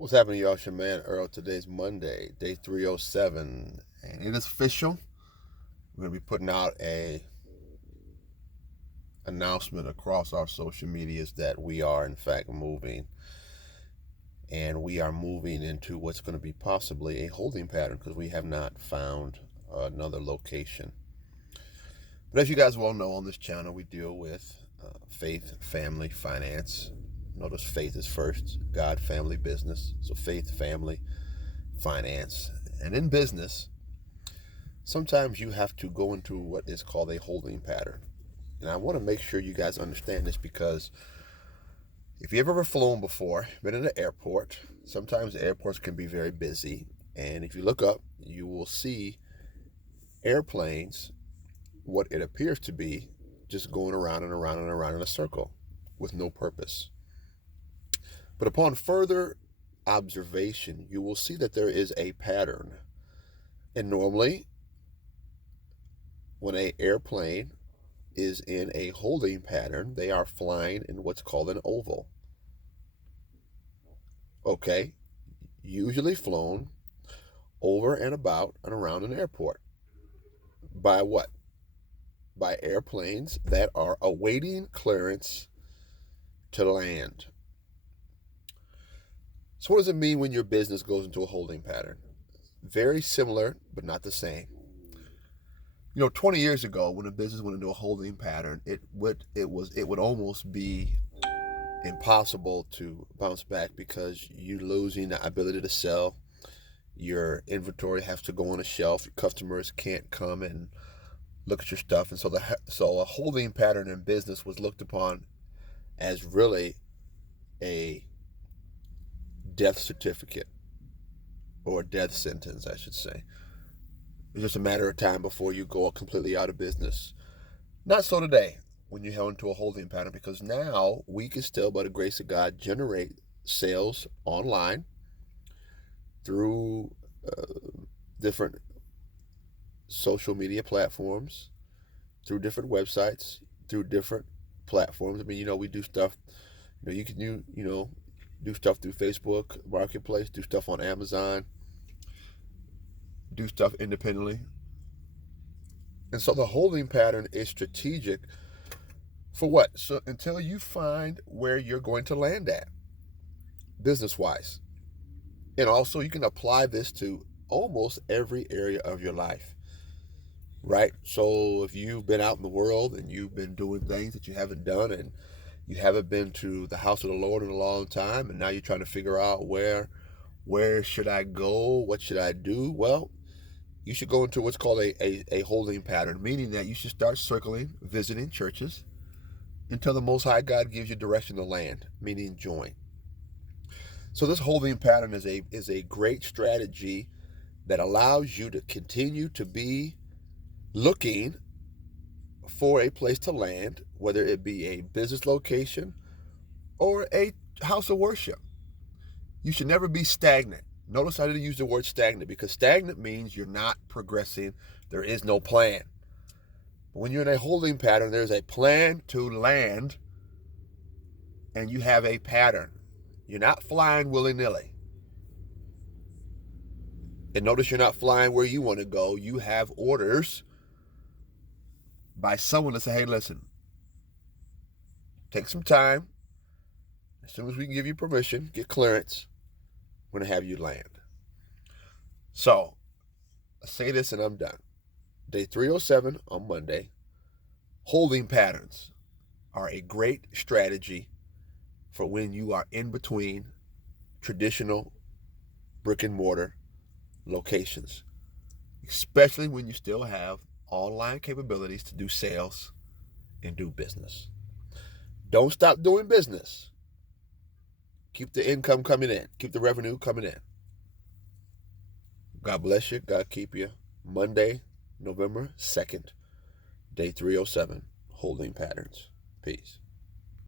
What's happening, y'all? It's your man Earl. Today's Monday, day 307, and it is official. We're going to be putting out a announcement across our social medias that we are, in fact, moving, and we are moving into what's going to be possibly a holding pattern because we have not found another location. But as you guys well know, on this channel, we deal with faith, family, finance. Notice faith is first, God, family, business. So faith, family, finance. And in business, sometimes you have to go into what is called a holding pattern. And I want to make sure you guys understand this because if you've ever flown before, been in an airport, sometimes airports can be very busy. And if you look up, you will see airplanes, what it appears to be, just going around and around and around in a circle with no purpose. But upon further observation, you will see that there is a pattern. And normally, when an airplane is in a holding pattern, they are flying in what's called an oval. Okay? Usually flown over and about and around an airport. By what? By airplanes that are awaiting clearance to land. So what does it mean when your business goes into a holding pattern? Very similar, but not the same. 20 years ago, when a business went into a holding pattern, it would almost be impossible to bounce back because you're losing the ability to sell. Your inventory has to go on a shelf. Your customers can't come and look at your stuff, and so a holding pattern in business was looked upon as really a death certificate, or a death sentence, I should say. It's just a matter of time before you go completely out of business. Not so today when you're held into a holding pattern, because now we can still, by the grace of God, generate sales online through different social media platforms, through different websites, through different platforms. I mean, we do stuff. You can do stuff through Facebook Marketplace, do stuff on Amazon, do stuff independently. And so the holding pattern is strategic for what? So until you find where you're going to land at, business-wise. And also you can apply this to almost every area of your life, right? So if you've been out in the world and you've been doing things that you haven't done, and you haven't been to the house of the Lord in a long time, and now you're trying to figure out where should I go? What should I do? Well, you should go into what's called a holding pattern, meaning that you should start circling, visiting churches until the Most High God gives you direction to land, meaning join. So this holding pattern is a great strategy that allows you to continue to be looking for a place to land, whether it be a business location or a house of worship. You should never be stagnant. Notice I didn't use the word stagnant, because stagnant means you're not progressing. There is no plan. But when you're in a holding pattern, there's a plan to land, and you have a pattern. You're not flying willy-nilly. And notice you're not flying where you want to go. You have orders by someone to say, hey, listen, take some time. As soon as we can give you permission, get clearance, we're going to have you land. So, I say this and I'm done. Day 307 on Monday. Holding patterns are a great strategy for when you are in between traditional brick and mortar locations, especially when you still have online capabilities to do sales and do business. Don't stop doing business. Keep the income coming in. Keep the revenue coming in. God bless you. God keep you. Monday, November 2nd, day 307, holding patterns. Peace.